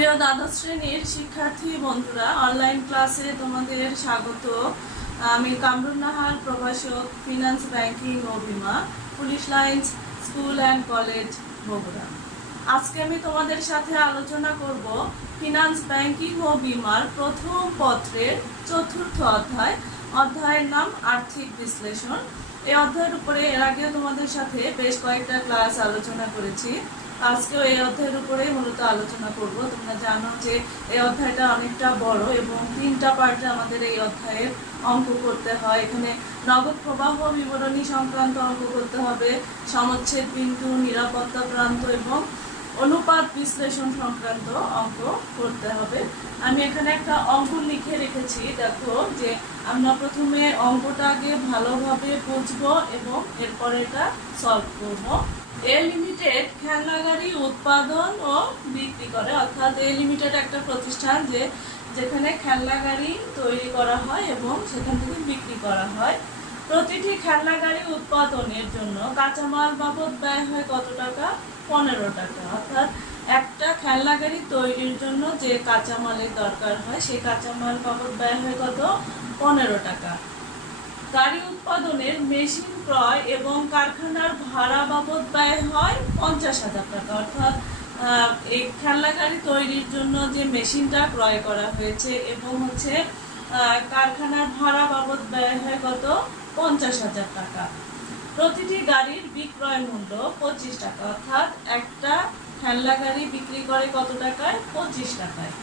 প্রিয় দ্বাদশ শ্রেণীর শিক্ষার্থী বন্ধুরা, অনলাইন ক্লাসে তোমাদের স্বাগত। আমি কামরুন নাহার, প্রভাষক, ফিনান্স, ব্যাংকিং ও বিমা, police lines school and college, Bogura. আজকে আমি তোমাদের সাথে আলোচনা করব ফিনান্স, ব্যাংকিং ও বিমার প্রথম পত্রের চতুর্থ অধ্যায়। অধ্যায়ের নাম আর্থিক বিশ্লেষণ। এই অধ্যায়ের উপরে এর আগেও তোমাদের সাথে বেশ কয়েকটা ক্লাস আলোচনা করেছি। আজকেও এই অধ্যায়ের উপরেই মূলত আলোচনা করব। তোমরা জানো যে এই অধ্যায়টা অনেকটা বড় এবং 3টা পার্টে আমাদের এই অধ্যায়ের অঙ্ক করতে হয়। এখানে নগদ প্রবাহ বিবরণী সংক্রান্ত অঙ্ক করতে হবে, সমচ্ছেদ বিন্দু, নিরাপত্তা প্রান্ত এবং অনুপাত বিশ্লেষণ সংক্রান্ত অঙ্ক করতে হবে। আমি এখানে একটা অঙ্ক লিখে রেখেছি। দেখো যে আমরা প্রথমে অঙ্কটা আগে ভালোভাবে বুঝবো এবং এরপরে এটা সলভ করবো। এ লিমিটেড খেলনা গাড়ি উৎপাদন ও বিক্রি করে, অর্থাৎ এ লিমিটেড একটা প্রতিষ্ঠান যেখানে খেলনা গাড়ি তৈরি করা হয় এবং সেখান থেকে বিক্রি করা হয়। প্রতিটি খেলনা গাড়ি উৎপাদনের জন্য কাঁচামাল বাবদ ব্যয় হয় কত টাকা? 15 টাকা। অর্থাৎ একটা খেলনা গাড়ি তৈরির জন্য যে কাঁচামালের দরকার হয় সেই কাঁচামাল বাবদ ব্যয় হয় কত? 15 টাকা। গাড়ি উৎপাদনের মেশিন ক্রয় এবং কারখানার ভাড়া বাবদ ব্যয় হয় 50,000 টাকা। অর্থাৎ এই খেলনা গাড়ি তৈরির জন্য যে মেশিনটা ক্রয় করা হয়েছে এবং কারখানার ভাড়া বাবদ ব্যয় হয় কত? 50,000 টাকা। প্রতিটি গাড়ির বিক্রয় মূল্য 25 টাকা। অর্থাৎ একটা খেলনা গাড়ি বিক্রি করে কত টাকায়? 25 টাকায়।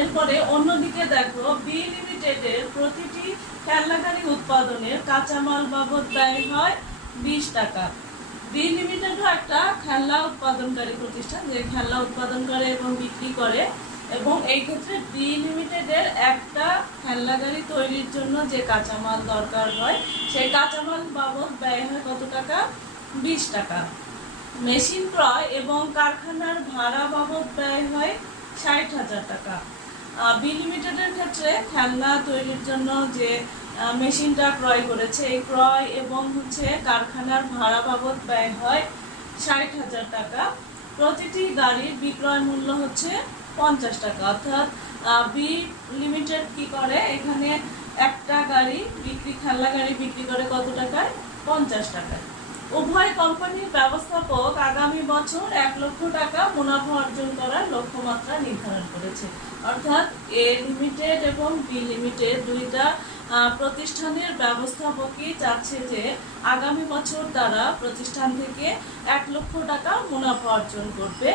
এরপরে অন্যদিকে দেখো, বি লিমিটেডের প্রতিটি খেলনা গাড়ি উৎপাদনের কাঁচামাল বাবদ ব্যয় হয় 20 টাকা। বি লিমিটেডও একটা খেলনা উৎপাদনকারী প্রতিষ্ঠান, যে খেলনা উৎপাদন করে এবং বিক্রি করে, এবং এই ক্ষেত্রে বি লিমিটেডের একটা খেলনা গাড়ি তৈরির জন্য যে কাঁচামাল দরকার হয় সেই কাঁচামাল বাবদ ব্যয় হয় কত টাকা? 20 টাকা। মেশিন ক্রয় এবং কারখানার ভাড়া বাবদ ব্যয় হয় 60,000 টাকা। বি লিমিটেডের ক্ষেত্রে খেলনা তৈরির জন্য যে মেশিনটা ক্রয় করেছে, এই ক্রয় এবং কারখানার ভাড়া বাবদ ব্যয় হয় 60,000 টাকা। প্রতিটি গাড়ির বিক্রয় মূল্য 50 টাকা। অর্থাৎ বি লিমিটেড কি করে, এখানে একটা গাড়ি খেলনা গাড়ি বিক্রি করে কত টাকায়? 50 টাকায়। উভয় কোম্পানির ব্যবস্থাপক আগামী বছর 1 লক্ষ টাকা মুনাফা অর্জন করার লক্ষ্যমাত্রা নির্ধারণ করেছে। অর্থাৎ এ লিমিটেড এবং বি লিমিটেড দুইটা প্রতিষ্ঠানের ব্যবস্থাপকই চাচ্ছে যে আগামী বছর তারা প্রতিষ্ঠান থেকে 1 লক্ষ টাকা মুনাফা অর্জন করবে।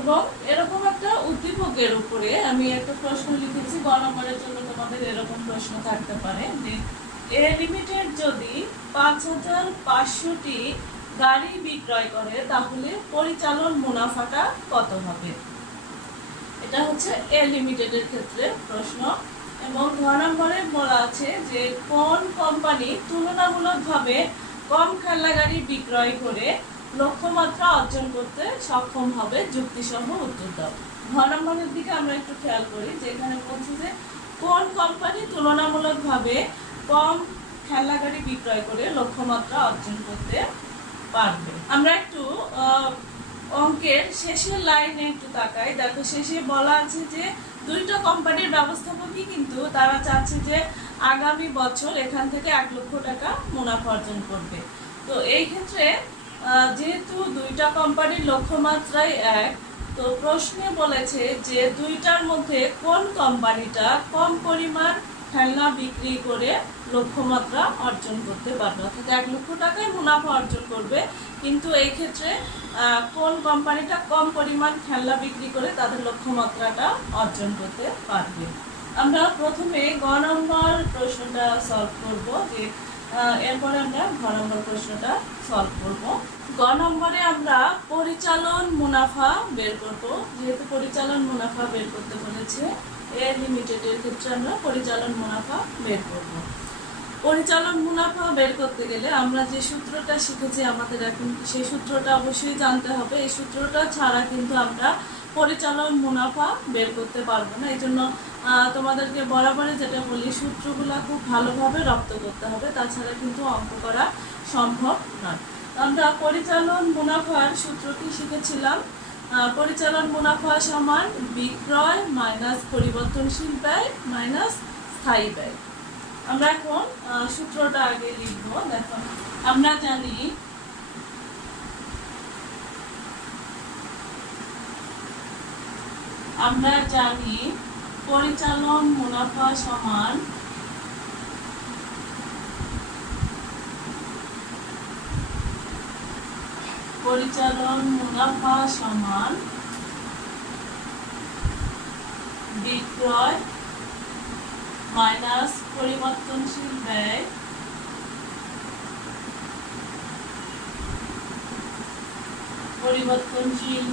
এবং এরকম একটা উদ্দীপকের উপরে আমি একটা প্রশ্ন লিখেছি, গণনার জন্য তোমাদের এরকম প্রশ্ন থাকতে পারে যে এ লিমিটেড যদি 5,500টি গাড়ি বিক্রয় করে তাহলে পরিচালন মুনাফাটা কত হবে? এটা এ লিমিটেডের ক্ষেত্রে প্রশ্ন। এবং 2 নম্বরে বলা আছে যে কোন কোম্পানি তুলনামূলকভাবে কম খেলনা গাড়ি বিক্রয় করে লক্ষ্যমাত্রা অর্জন করতে সক্ষম হবে? যুক্তিসহ উত্তর দাও। 2 নম্বরের দিকে আমরা একটু খেয়াল করি, যেখানে বলছি যে কোন কোম্পানি তুলনামূলকভাবে কম খেলনা গাড়ি বিক্রয় করে লক্ষ্যমাত্রা অর্জন করতে পারবে। আমরা একটু অঙ্কের শেষের লাইনে একটু তাকাই। দেখো, শেষে বলা আছে যে দুইটা কোম্পানির ব্যবস্থাপকই কিন্তু তারা চাচ্ছে যে আগামী বছর এখান থেকে 1 লক্ষ টাকা মুনাফা অর্জন করবে। তো এই ক্ষেত্রে যেহেতু দুইটা কোম্পানির লক্ষ্যমাত্রাই এক, তো প্রশ্নে বলেছে যে দুইটার মধ্যে কোন কোম্পানিটা কম পরিমাণ খেলনা বিক্রি করে লক্ষ্যমাত্রা অর্জন করতে পারবে, অর্থাৎ 1 লক্ষ টাকায় মুনাফা অর্জন করবে, কিন্তু এই ক্ষেত্রে কোন কোম্পানিটা কম পরিমাণ খেলনা বিক্রি করে তাদের লক্ষ্যমাত্রাটা অর্জন করতে পারবে। আমরা প্রথমে গ নম্বর প্রশ্নটা সলভ করব, যে এরপরে আমরা ঘ নম্বর প্রশ্নটা সলভ করব। গ নম্বরে আমরা পরিচালন মুনাফা বের করব। যেহেতু পরিচালন মুনাফা বের করতে বলেছে এ লিমিটেডের ক্ষেত্রে, আমরা পরিচালন মুনাফা বের করব। পরিচালন মুনাফা বের করতে গেলে আমরা যে সূত্রটা শিখেছি আমাদের এখন সেই সূত্রটা অবশ্যই জানতে হবে। এই সূত্রটা ছাড়া কিন্তু আমরা পরিচালন মুনাফা বের করতে পারবো না। এই জন্য তোমাদেরকে বরাবরই যেটা বলি, সূত্রগুলো খুব ভালোভাবে রপ্ত করতে হবে, তাছাড়া কিন্তু অঙ্ক করা সম্ভব নয়। আমরা পরিচালন মুনাফার সূত্রটি শিখেছিলাম পরিচালন মুনাফা সমান বিক্রয় মাইনাস পরিবর্তনশীল ব্যয় মাইনাস স্থায়ী ব্যয়। আমরা এখন সূত্রটা আগে লিখব। দেখো, আমরা জানি পরিচালন মুনাফা সমান বিক্রয় মাইনাস পরিবর্তনশীল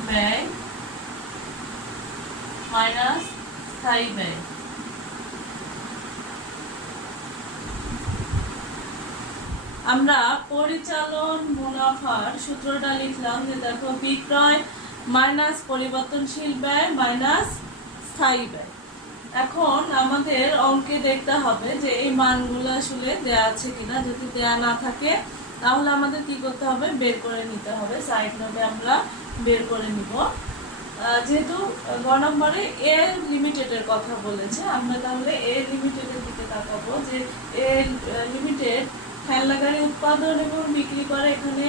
ব্যয় মাইনাস স্থায়ী ব্যয়। আমরা পরিচালন মুনাফার সূত্রটা লিখলাম যে দেখো, বিক্রয় মাইনাস পরিবর্তনশীল ব্যয় মাইনাস স্থায়ী ব্যয়। এখন আমাদের অঙ্কে দেখতে হবে যে এই মানগুলো আসলে দেয়া আছে কিনা। যদি দেয়া না থাকে তাহলে আমাদের কি করতে হবে, বের করে নিতে হবে। সাইড নোটে আমরা বের করে নিব। যেহেতু গ নম্বরে এ লিমিটেডের কথা বলেছে, আমরা তাহলে এ লিমিটেডের দিকে তাকাবো। যে এ লিমিটেড খেলনা গাড়ি উৎপাদন এবং বিক্রি করে। এখানে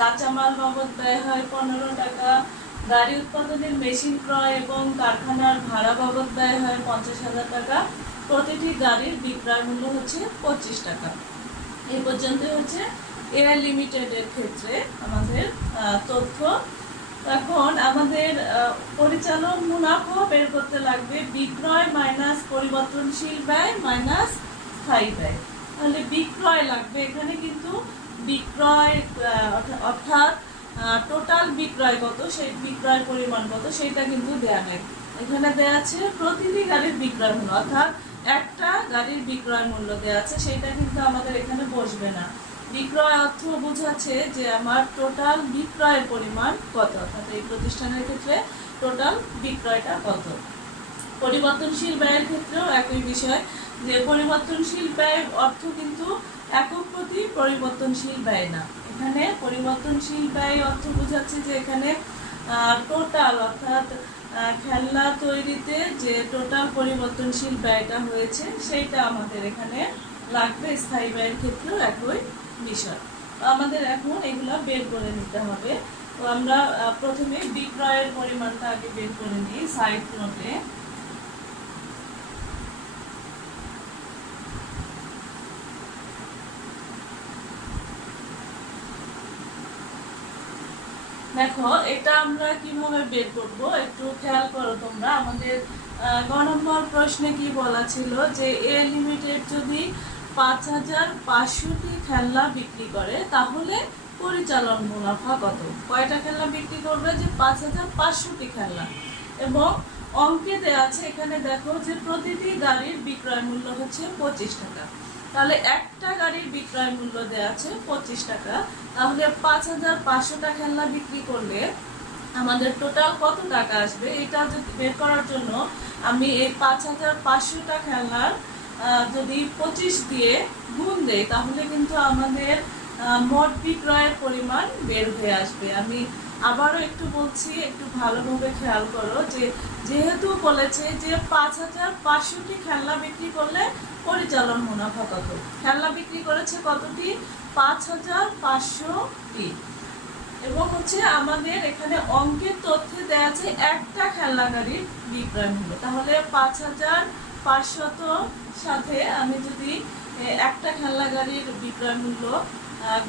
কাঁচামাল বাবদ ব্যয় হয় 15 টাকা, গাড়ি উৎপাদনের মেশিন ক্রয় এবং কারখানার ভাড়া বাবদ ব্যয় হয় 50,000 টাকা। প্রতিটি গাড়ির বিক্রয় মূল্য হচ্ছে 25 টাকা। এই পর্যন্ত হচ্ছে এ লিমিটেডের ক্ষেত্রে আমাদের তথ্য। এখন আমাদের পরিচালন মুনাফা বের করতে লাগবে বিক্রয় মাইনাস পরিবর্তনশীল ব্যয় মাইনাস স্থায়ী ব্যয়। তাহলে বিক্রয় লাগবে। এখানে কিন্তু বিক্রয় অর্থাৎ টোটাল বিক্রয় কত, সেই বিক্রয়ের পরিমাণ কত সেটা কিন্তু দেয়া নেই। এখানে দেয়া আছে প্রতিটি গাড়ির বিক্রয় মূল্য, অর্থাৎ একটা গাড়ির বিক্রয় মূল্য দেয়া আছে, সেটা কিন্তু আমাদের এখানে বসবে না। বিক্রয় অর্থ বোঝাচ্ছে যে আমার টোটাল বিক্রয়ের পরিমাণ কত, অর্থাৎ এই প্রতিষ্ঠানের ক্ষেত্রে টোটাল বিক্রয়টা কত। পরিবর্তনশীল ব্যয়ের ক্ষেত্রেও একই বিষয়, যে পরিবর্তনশীল ব্যয় অর্থ কিন্তু একক প্রতি পরিবর্তনশীল ব্যয় না। এখানে পরিবর্তনশীল ব্যয় অর্থ বোঝাচ্ছে যে এখানে টোটাল, অর্থাৎ খেলনা তৈরিতে যে টোটাল পরিবর্তনশীল ব্যয়টা হয়েছে সেইটা আমাদের এখানে লাগবে। স্থায়ী ব্যয়ের ক্ষেত্রেও একই বিষয়। আমাদের এখন এগুলা বের করে নিতে হবে। তো আমরা প্রথমে বিক্রয়ের পরিমাণটা আগে বের করে নিই সাইড নোটে। দেখো, এটা আমরা কিভাবে বের করব একটু খেয়াল করো তোমরা। আমাদের গ নম্বর প্রশ্নে কি বলা ছিল যে এ লিমিটেড যদি 5,500টি খেলনা বিক্রি করে তাহলে পরিচালন মুনাফা কত। কয়টা খেলনা বিক্রি করবে, যে 5,500টি খেলনা। এবং অঙ্কে দেওয়া আছে এখানে দেখো যে প্রতিটি গাড়ির বিক্রয় মূল্য হচ্ছে 25 টাকা। তাহলে একটা গাড়ির বিক্রয় মূল্য দেওয়া আছে 25 টাকা। তাহলে 5,500টা খেলনা বিক্রি করলে আমাদের টোটাল কত টাকা আসবে, এটা যদি বের করার জন্য আমি এই 5,500টা খেলনার যদি 25 দিয়ে গুণ দেই তাহলে কিন্তু আমাদের মোট বিক্রয়ের পরিমাণ বের হয়ে আসবে। আমি আবারও একটু বলছি, একটু ভালোভাবে খেয়াল করো। যে যেহেতু বলেছে যে 5,500টি খেলনা বিক্রি করলে পরিচালন মুনাফা কত, খেলনা বিক্রি করেছে কতটি, 5,500টি। এবং হচ্ছে আমাদের এখানে অঙ্কের তথ্যে দেওয়া আছে একটা খেলনা গাড়ির বিক্রয় মূল্য। তাহলে 5,500 সাথে আমি যদি একটা খেলনা গাড়ির বিক্রয় মূল্য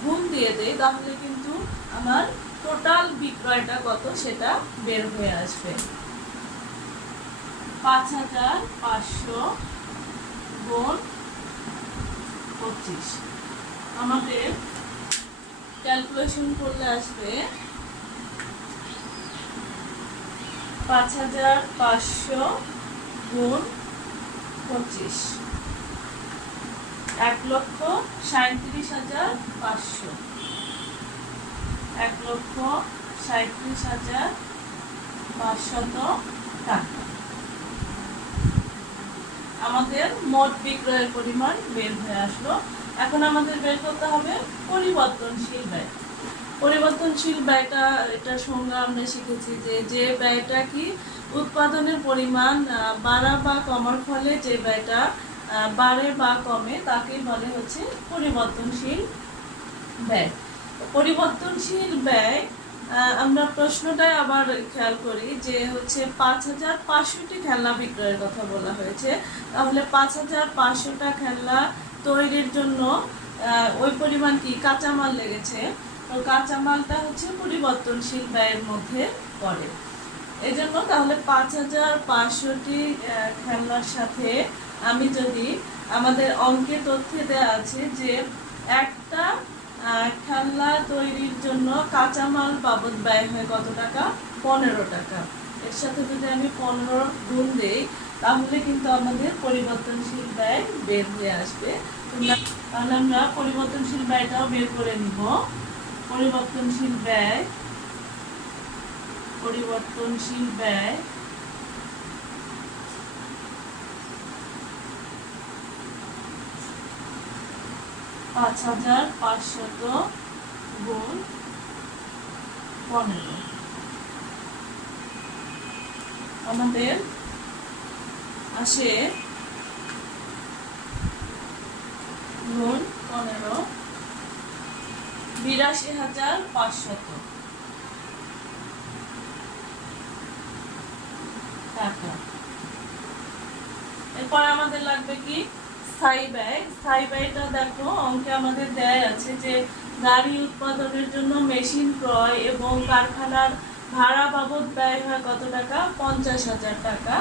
গুণ দিয়ে দেই তাহলে কিন্তু আমার টোটাল বিক্রয়টা কত সেটা বের হয়ে আসবে। 5,500 গুণ 25 আমাদের ক্যালকুলেশন করলে আসবে 5,500 গুণ 25 1,37,500 1,37,500 টাকা আমাদের মোট বিক্রয়ের পরিমাণ বের হয়ে আসলো। এখন আমাদের বের করতে হবে পরিবর্তনশীল ব্যয়। পরিবর্তনশীল ব্যয়টা, এটার সংজ্ঞা আমরা শিখেছি যে ব্যয়টা কি উৎপাদনের পরিমাণ বাড়া বা কমার ফলে যে ব্যয়টা বাড়ে বা কমে তাকে বলে হচ্ছে পরিবর্তনশীল ব্যয়। পরিবর্তনশীল ব্যয়, আমরা প্রশ্নটাই আবার খেয়াল করি যে হচ্ছে 5,500টি খেলনা বিক্রয়ের কথা বলা হয়েছে। তাহলে 5,500টা খেলনা তৈরির জন্য ওই পরিমাণ কি কাঁচামাল লেগেছে, তো কাঁচামালটা হচ্ছে পরিবর্তনশীল ব্যয়ের মধ্যে পড়ে। এই জন্য তাহলে 5,500টি খেলনার সাথে আমি যদি আমাদের অঙ্কে তথ্যে দেওয়া আছে যে একটা খেলনা তৈরির জন্য কাঁচামাল বাবদ ব্যয় হয় কত টাকা, 15 টাকা। এর সাথে যদি আমি 15 গুণ দেই তাহলে কিন্তু আমাদের পরিবর্তনশীল ব্যয় বের হয়ে আসবে। তাহলে আমরা পরিবর্তনশীল ব্যয়টাও বের করে নিব। পরিবর্তনশীল ব্যয় 5,500 গুণ 15 আমাদের আসে গুণ 15 82,500 টাকা। এরপর আমাদের লাগবে কি স্থায়ী ব্যয়। স্থায়ী ব্যয়টা দেখো অঙ্কে আমাদের দেয় আছে যে গাড়ি উৎপাদনের জন্য মেশিন ক্রয় এবং কারখানার ভাড়া বাবদ ব্যয় হয় কত টাকা, 50,000 টাকা।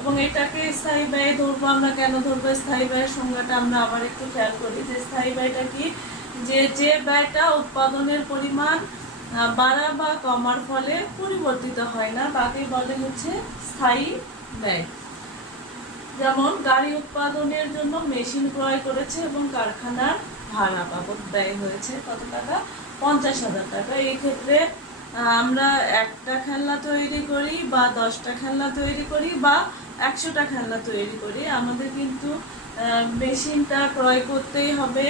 এবং এটাকে স্থায়ী ব্যয় ধরবো আমরা। কেন ধরবো স্থায়ী ব্যয়ের সংজ্ঞাটা আমরা আবার একটু খেয়াল করি যে স্থায়ী ব্যয়টা কি, যে ব্যয়টা উৎপাদনের পরিমাণ বাড়া বা কমার ফলে পরিবর্তিত হয় না তাকে বলে হচ্ছে স্থায়ী ব্যয়। যেমন গাড়ি উৎপাদনের জন্য মেশিন ক্রয় করেছে এবং কারখানার ভাড়া বাবদ ব্যয় হয়েছে কত টাকা, 50,000 টাকা। এই ক্ষেত্রে আমরা একটা খেলনা তৈরি করি বা 10টা খেলনা তৈরি করি বা 100টা খেলনা তৈরি করি, আমাদের কিন্তু মেশিনটা ক্রয় করতেই হবে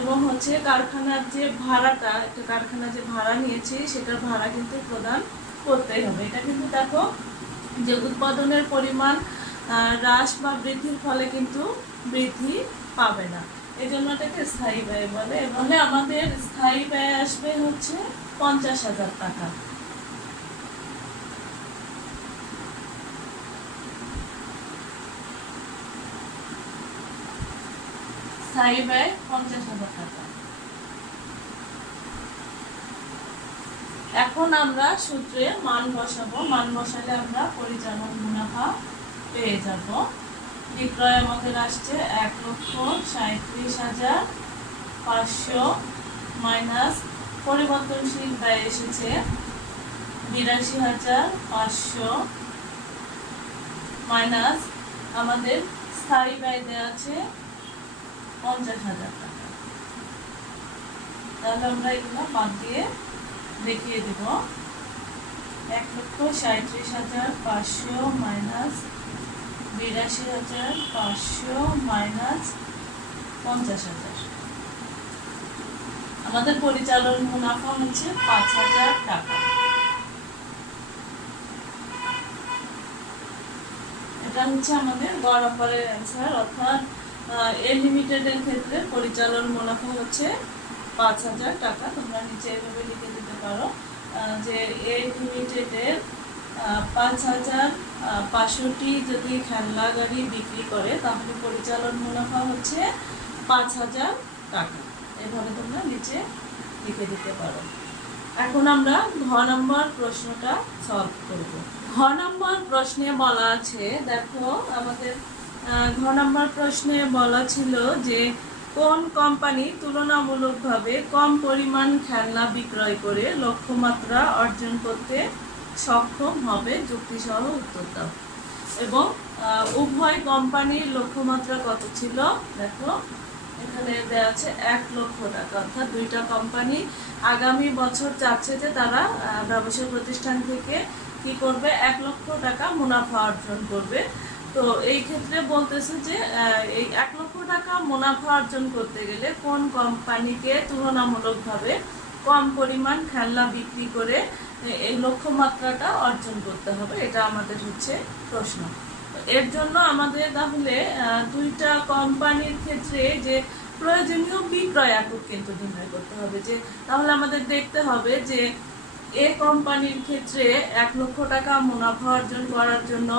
এবং হচ্ছে কারখানার যে ভাড়াটা, একটা কারখানা যে ভাড়া নিয়েছে সেটার ভাড়া কিন্তু প্রদান করতেই হবে। এটা কিন্তু দেখো যে উৎপাদনের পরিমাণ হ্রাস বা বৃদ্ধির ফলে কিন্তু বৃদ্ধি পাবে না, এই জন্য এটাকে স্থায়ী ব্যয় বলে। এবং আমাদের স্থায়ী ব্যয় আসবে হচ্ছে 50,000 টাকা। স্থায়ী ব্যয় 50,000 টাকা। এখন আমরা সূত্রে মান বসাবো। মান বসালে আমরা পরিচালন মুনাফা পেয়ে যাব। বিক্রয় আমাদের আসছে 1,37,500 মাইনাস পরিবর্তনশীল ব্যয় এসেছে 82,500 মাইনাস আমাদের স্থায়ী ব্যয় দেওয়া আছে 50,000 টাকা। তাহলে আমরা এগুলো বাদ দিয়ে দেখিয়ে দেব। 1,37,500 মাইনাস 82,500 মাইনাস 50,000। আমাদের পরিচালন মুনাফা হচ্ছে 5,000 টাকা। এটা হচ্ছে আমাদের গ নম্বরের অ্যান্সার। অর্থাৎ এ লিমিটেডের ক্ষেত্রে পরিচালন মুনাফা হচ্ছে 5,000 টাকা। তোমরা নিচে এভাবে লিখে দিতে পারো যে এ লিমিটেডের 5,500টি যদি খেলনা গাড়ি বিক্রি করে তাহলে পরিচালন মুনাফা হচ্ছে 5,000 টাকা। এভাবে তোমরা নিচে লিখে দিতে পারো। এখন আমরা ঘ নম্বর প্রশ্নটা সলভ করব। ঘ নম্বর প্রশ্নে বলা আছে, দেখো আমাদের ঘ নম্বর প্রশ্নে বলা ছিল যে কোন কোম্পানি তুলনামূলকভাবে কম পরিমাণ খেলনা বিক্রয় করে লক্ষ্যমাত্রা অর্জন করতে সক্ষম হবে, যুক্তিসহ উত্তর দাও। এবং উভয় কোম্পানির লক্ষ্যমাত্রা কত ছিল, দেখো এখানে দেওয়া আছে 1 লক্ষ টাকা। অর্থাৎ দুইটা কোম্পানি আগামী বছর চাচ্ছে যে তারা ব্যবসায় প্রতিষ্ঠান থেকে কি করবে, 1 লক্ষ টাকা মুনাফা অর্জন করবে। তো এই ক্ষেত্রে বলতেছে যে এই 1 লক্ষ টাকা মুনাফা অর্জন করতে গেলে কোন কোম্পানিকে তুলনামূলকভাবে কম পরিমাণ খেলনা বিক্রি করে এই লক্ষ্যমাত্রাটা অর্জন করতে হবে, এটা আমাদের হচ্ছে প্রশ্ন। এর জন্য আমাদের তাহলে দুইটা কোম্পানির ক্ষেত্রে যে প্রয়োজনীয় বিক্রয় একক কিন্তু নির্ণয় করতে হবে। যে তাহলে আমাদের দেখতে হবে যে এ কোম্পানির ক্ষেত্রে 1 লক্ষ টাকা মুনাফা অর্জন করার জন্য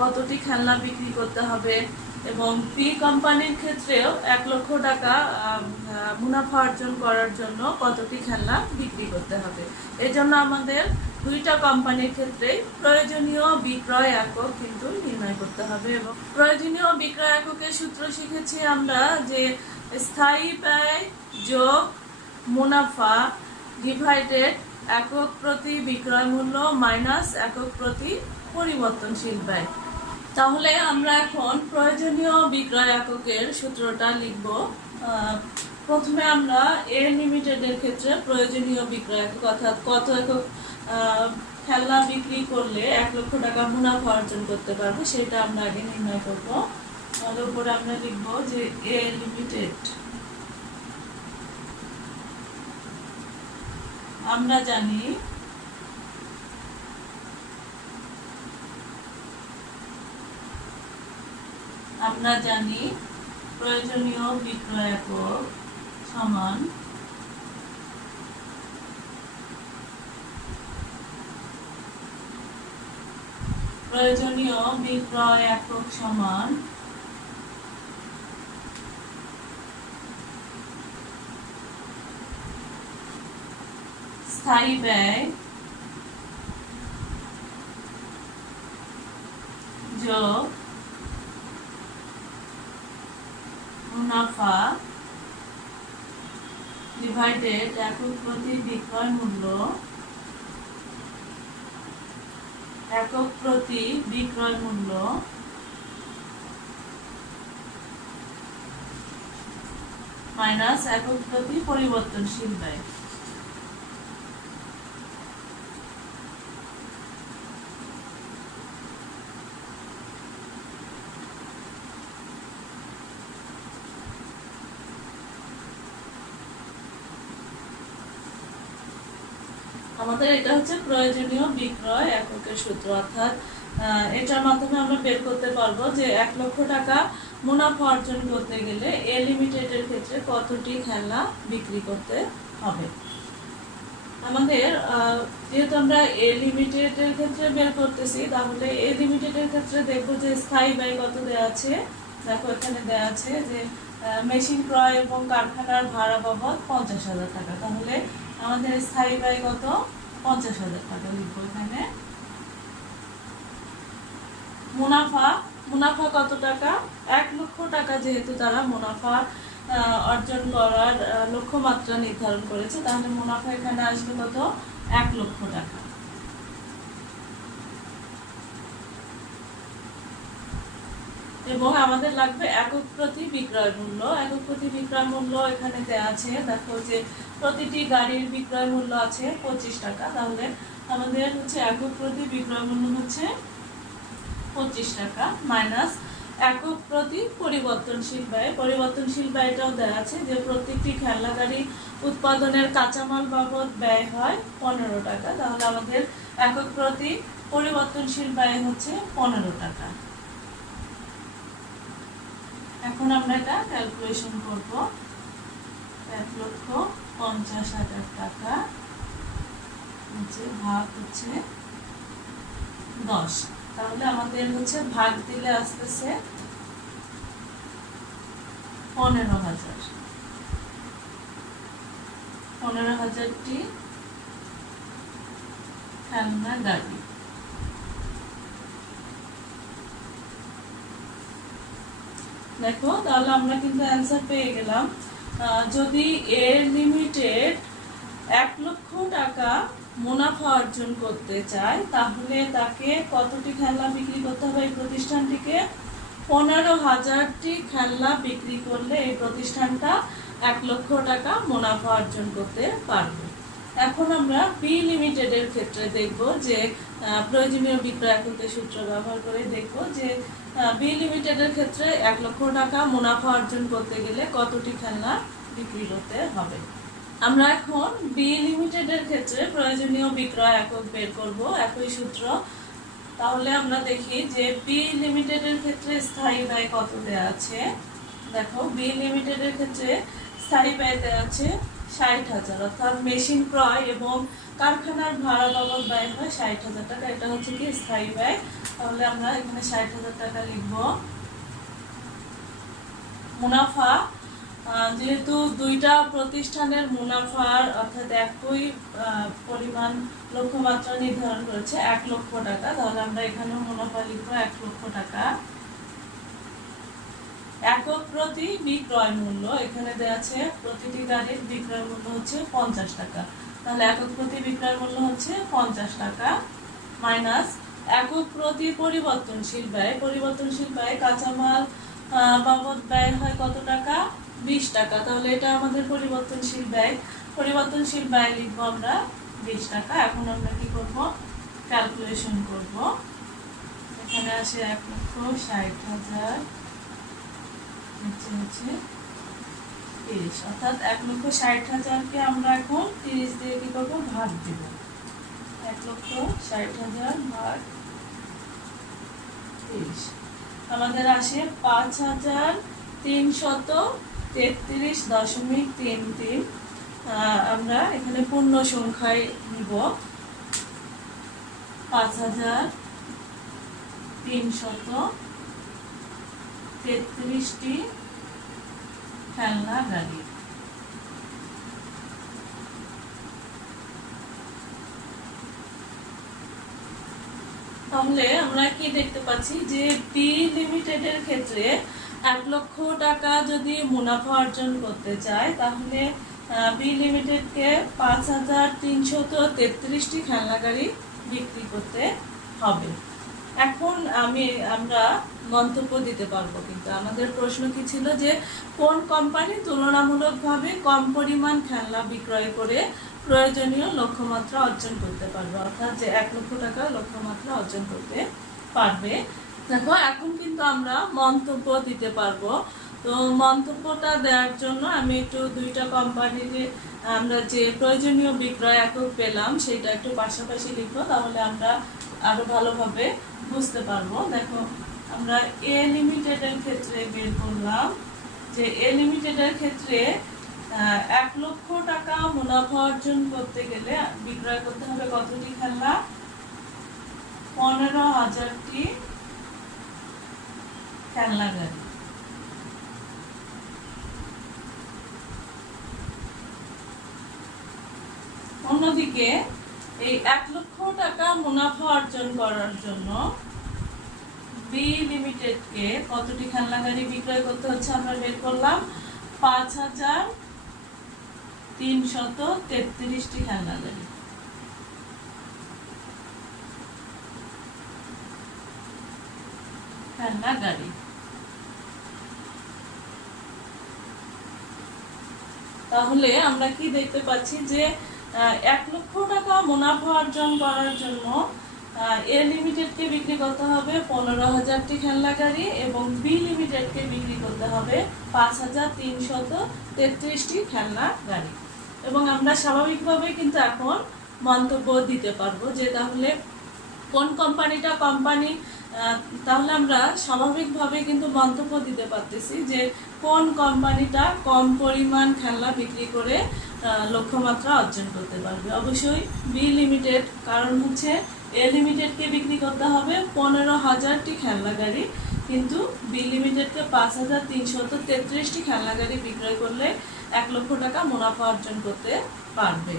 কতটি খেলনা বিক্রি করতে হবে, এবং বি কোম্পানির ক্ষেত্রেও 1 লক্ষ টাকা মুনাফা অর্জন করার জন্য কতটি খেলনা বিক্রি করতে হবে। এর জন্য আমাদের দুইটা কোম্পানির ক্ষেত্রে প্রয়োজনীয় বিক্রয় একক কিন্তু নির্ণয় করতে হবে। এবং প্রয়োজনীয় বিক্রয় এককের সূত্র শিখেছি আমরা যে স্থায়ী ব্যয় যোগ মুনাফা ডিভাইডেড একক প্রতি বিক্রয় মূল্য মাইনাস একক প্রতি পরিবর্তনশীল ব্যয়। তাহলে আমরা এখন প্রয়োজনীয় বিক্রয় এককের সূত্রটা লিখব। প্রথমে আমরা এ লিমিটেডের ক্ষেত্রে প্রয়োজনীয় বিক্রয় একক অর্থাৎ কত একক খেলনা বিক্রি করলে 1 লক্ষ টাকা মুনাফা অর্জন করতে পারবো সেটা আমরা আগে নির্ণয় করব। তার উপরে আমরা লিখব যে এ লিমিটেড আমরা জানি প্রয়োজনীয় বিক্রয় একক সমান স্থায়ী ব্যয় যোগ মুনাফা ডিভাইডেড একক প্রতি বিক্রয় মূল্য মাইনাস একক প্রতি পরিবর্তনশীল ব্যয়। আমাদের এটা হচ্ছে প্রয়োজনীয় বিক্রয় এককের সূত্র, অর্থাৎ এটার মাধ্যমে আমরা বের করতে পারবো যে 1 লক্ষ টাকা মুনাফা অর্জন করতে গেলে এ লিমিটেডের ক্ষেত্রে কতটি খেলনা বিক্রি করতে হবে। আমাদের যেহেতু আমরা এ লিমিটেডের ক্ষেত্রে বের করতেছি, তাহলে এ লিমিটেডের ক্ষেত্রে দেখবো যে স্থায়ী ব্যয় কত দেওয়া আছে। দেখো এখানে দেওয়া আছে যে মেশিন ক্রয় এবং কারখানার ভাড়া বাবদ 50,000 টাকা। তাহলে আমাদের স্থায়ী ব্যয় কত? 50,000 টাকা লিখবো এখানে। মুনাফা কত টাকা? 1 লক্ষ টাকা যেহেতু তারা মুনাফা অর্জন করার লক্ষ্যমাত্রা নির্ধারণ করেছে, তাহলে মুনাফা এখানে আসবে কত? 1 লক্ষ টাকা। এবং আমাদের লাগবে একক প্রতি বিক্রয় মূল্য। একক প্রতি বিক্রয় মূল্য এখানে দেওয়া আছে, দেখো যে প্রতিটি গাড়ির বিক্রয় মূল্য আছে 25 টাকা। তাহলে আমাদের হচ্ছে একক প্রতি বিক্রয় মূল্য হচ্ছে 25 টাকা মাইনাস একক প্রতি পরিবর্তনশীল ব্যয়। পরিবর্তনশীল ব্যয়টাও দেওয়া আছে যে প্রত্যেকটি খেলনা গাড়ি উৎপাদনের কাঁচামাল বাবদ ব্যয় হয় 15 টাকা। তাহলে আমাদের একক প্রতি পরিবর্তনশীল ব্যয় হচ্ছে 15 টাকা। এখন আমরা এটা ক্যালকুলেশন করব। 1,50,000 টাকা ভাগ হচ্ছে 10। তাহলে আমাদের হচ্ছে ভাগ দিলে আসতেছে 15,000। 15,000টি খেলনা গাড়ি। দেখো তাহলে আমরা কিন্তু অ্যান্সার পেয়ে গেলাম। যদি এ লিমিটেড 1 লক্ষ টাকা মুনাফা অর্জন করতে চায়, তাহলে তাকে কতটি খেলনা বিক্রি করতে হবে? এই প্রতিষ্ঠানটিকে 15,000টি খেলনা বিক্রি করলে এই প্রতিষ্ঠানটা 1 লক্ষ টাকা মুনাফা অর্জন করতে পারবে। এখন আমরা বি লিমিটেডের ক্ষেত্রে দেখব যে প্রয়োজনীয় বিক্রয় এককের সূত্র ব্যবহার করে দেখব যে বি লিমিটেডের ক্ষেত্রে 1 লক্ষ টাকা মুনাফা অর্জন করতে গেলে কতটি খেলনা বিক্রি করতে হবে। আমরা এখন বি লিমিটেডের ক্ষেত্রে প্রয়োজনীয় বিক্রয় একক বের করব, একই সূত্র। তাহলে আমরা দেখি যে বি লিমিটেডের ক্ষেত্রে স্থায়ী ব্যয় কত দেওয়া আছে। দেখো, বি লিমিটেডের ক্ষেত্রে স্থায়ী ব্যয় দেওয়া আছে 60,000, অর্থাৎ মেশিন ক্রয় এবং কারখানার ভাড়া বাবদ ব্যয় হয় 60,000 টাকা। এটা হচ্ছে কি স্থায়ী ব্যয়। তাহলে আমরা এখানে 60,000 টাকা লিখব। মুনাফা, যেহেতু দুইটা প্রতিষ্ঠানের মুনাফার অর্থাৎ একই পরিমাণ লক্ষ্যমাত্রা নির্ধারণ করেছে 1 লক্ষ টাকা, তাহলে আমরা এখানে মুনাফা লিখবো 1 লক্ষ টাকা। একক প্রতি বিক্রয় মূল্য এখানে দেওয়া আছে, প্রতিটি গাড়ির বিক্রয় মূল্য হচ্ছে 50 টাকা, তাহলে একক প্রতি বিক্রয় মূল্য হচ্ছে 50 টাকা মাইনাস একক প্রতি পরিবর্তনশীল ব্যয়। পরিবর্তনশীল ব্যয় কাঁচামাল বাবদ ব্যয় হয় কত টাকা? 20 টাকা। তাহলে এটা আমাদের পরিবর্তনশীল ব্যয়। পরিবর্তনশীল ব্যয় লিখবো আমরা 20 টাকা। এখন আমরা কি করব? ক্যালকুলেশন করব। এখানে আসে 1,60,000 হচ্ছে 30, অর্থাৎ 1,60,000-কে আমরা এখন 30 দিয়ে কি করবো? ভাগ দিব। 1,60,000 ভাগ 30 আমাদের আসে 5,333.33। আমরা এখানে পূর্ণ সংখ্যায় নিব। 5,333টি খেলনা গাড়ি। তাহলে আমরা কি দেখতে পাচ্ছি যে বি লিমিটেডের ক্ষেত্রে 1 লক্ষ টাকা যদি মুনাফা অর্জন করতে চায়, তাহলে বি লিমিটেডকে 5,333টি খেলনা গাড়ি বিক্রি করতে হবে। এখন আমরা মন্তব্য দিতে পারবো, কিন্তু আমাদের প্রশ্ন কি ছিল যে কোন কোম্পানি তুলনামূলকভাবে কম পরিমাণ খেলনা বিক্রয় করে প্রয়োজনীয় লক্ষ্যমাত্রা অর্জন করতে পারবে, অর্থাৎ যে 1 লক্ষ টাকা লক্ষ্যমাত্রা অর্জন করতে পারবে। দেখো, এখন কিন্তু আমরা মন্তব্য দিতে পারবো। তো মন্তব্যটা দেওয়ার জন্য আমি একটু দুইটা কোম্পানির আমরা যে প্রয়োজনীয় বিক্রয় একক পেলাম সেটা একটু পাশাপাশি লিখবো, তাহলে আমরা আরো ভালোভাবে বুঝতে পারবো। দেখো, আমরা এ লিমিটেডের ক্ষেত্রে বের করলাম যে এ লিমিটেডের ক্ষেত্রে 1 লক্ষ টাকা মুনাফা অর্জন করতে গেলে বিক্রয় করতে হবে কতটি খেলনা? 15,000টি খেলনা গাড়ি। অন্যদিকে এই 1 লক্ষ টাকা মুনাফা অর্জন করার জন্য বি লিমিটেডকে কতটি খেলনা গাড়ি বিক্রয় করতে হচ্ছে আমরা বের করলাম। 5,333টি খেলনা গাড়ি। তাহলে আমরা কি দেখতে পাচ্ছি যে 1 লক্ষ টাকা মুনাফা অর্জন করার জন্য এ লিমিটেডকে বিক্রি করতে হবে 15,000টি খেলনা গাড়ি এবং বি লিমিটেডকে বিক্রি করতে হবে 5,333টি খেলনা গাড়ি। এবং আমরা স্বাভাবিকভাবে কিন্তু এখন মন্তব্য দিতে পারবো যে তাহলে কোন কোম্পানিটা তাহলে আমরা স্বাভাবিকভাবে কিন্তু মন্তব্য দিতে পারতেছি যে কোন কোম্পানিটা কম পরিমাণ খেলনা বিক্রি করে লক্ষ্যমাত্রা অর্জন করতে পারবে। অবশ্যই বি লিমিটেড, কারণ হচ্ছে এ লিমিটেডকে বিক্রি করতে হবে 15,000টি খেলনা গাড়ি, কিন্তু বি লিমিটেডকে 5,333টি খেলনা গাড়ি বিক্রয় করলে 1 লক্ষ টাকা মুনাফা অর্জন করতে পারবে।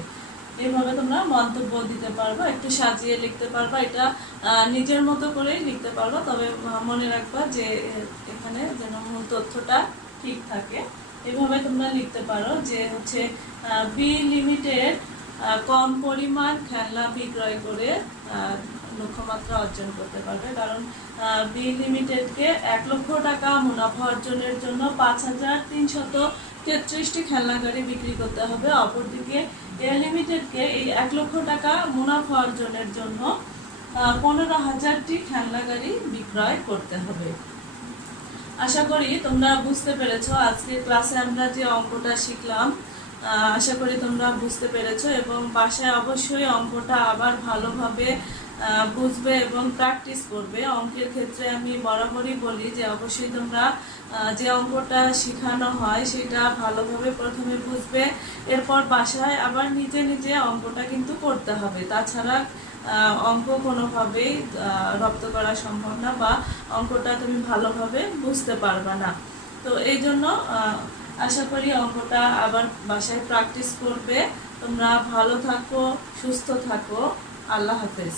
এইভাবে তোমরা মন্তব্য দিতে পারবে, একটু সাজিয়ে লিখতে পারবা, এটা নিজের মতো করেই লিখতে পারবা, তবে মনে রাখবা যে এখানে যেন মূল তথ্যটা ঠিক থাকে। এভাবে তোমরা লিখতে পারো যে হচ্ছে বি লিমিটেড কম পরিমাণ খেলনা বিক্রয় করে লক্ষ্যমাত্রা অর্জন করতে পারবে, কারণ বি লিমিটেডকে 1 লক্ষ টাকা মুনাফা অর্জনের জন্য 5,333টি খেলনা গাড়ি বিক্রি করতে হবে। অপরদিকে এ লিমিটেডকে এই 1 লক্ষ টাকা মুনাফা অর্জনের জন্য 15,000টি খেলনা গাড়ি বিক্রয় করতে হবে। আশা করি তোমরা বুঝতে পেরেছো। আজকে ক্লাসে আমরা যে অঙ্কটা শিখলাম আশা করি তোমরা বুঝতে পেরেছো এবং বাসায় অবশ্যই অঙ্কটা আবার ভালোভাবে বুঝবে এবং প্র্যাকটিস করবে। অঙ্কের ক্ষেত্রে আমি বরাবরই বলি যে অবশ্যই তোমরা যে অঙ্কটা শেখানো হয় সেটা ভালোভাবে প্রথমে বুঝবে, এরপর বাসায় আবার নিজে নিজে অঙ্কটা কিন্তু করতে হবে। তাছাড়া অঙ্ক কোনোভাবেই রপ্ত করা সম্ভব না বা অঙ্কটা তুমি ভালোভাবে বুঝতে পারবে না। তো এই জন্য আশা করি অঙ্কটা আবার বাসায় প্র্যাকটিস করবে। তোমরা ভালো থাকো, সুস্থ থাকো। আল্লাহ হাফেজ।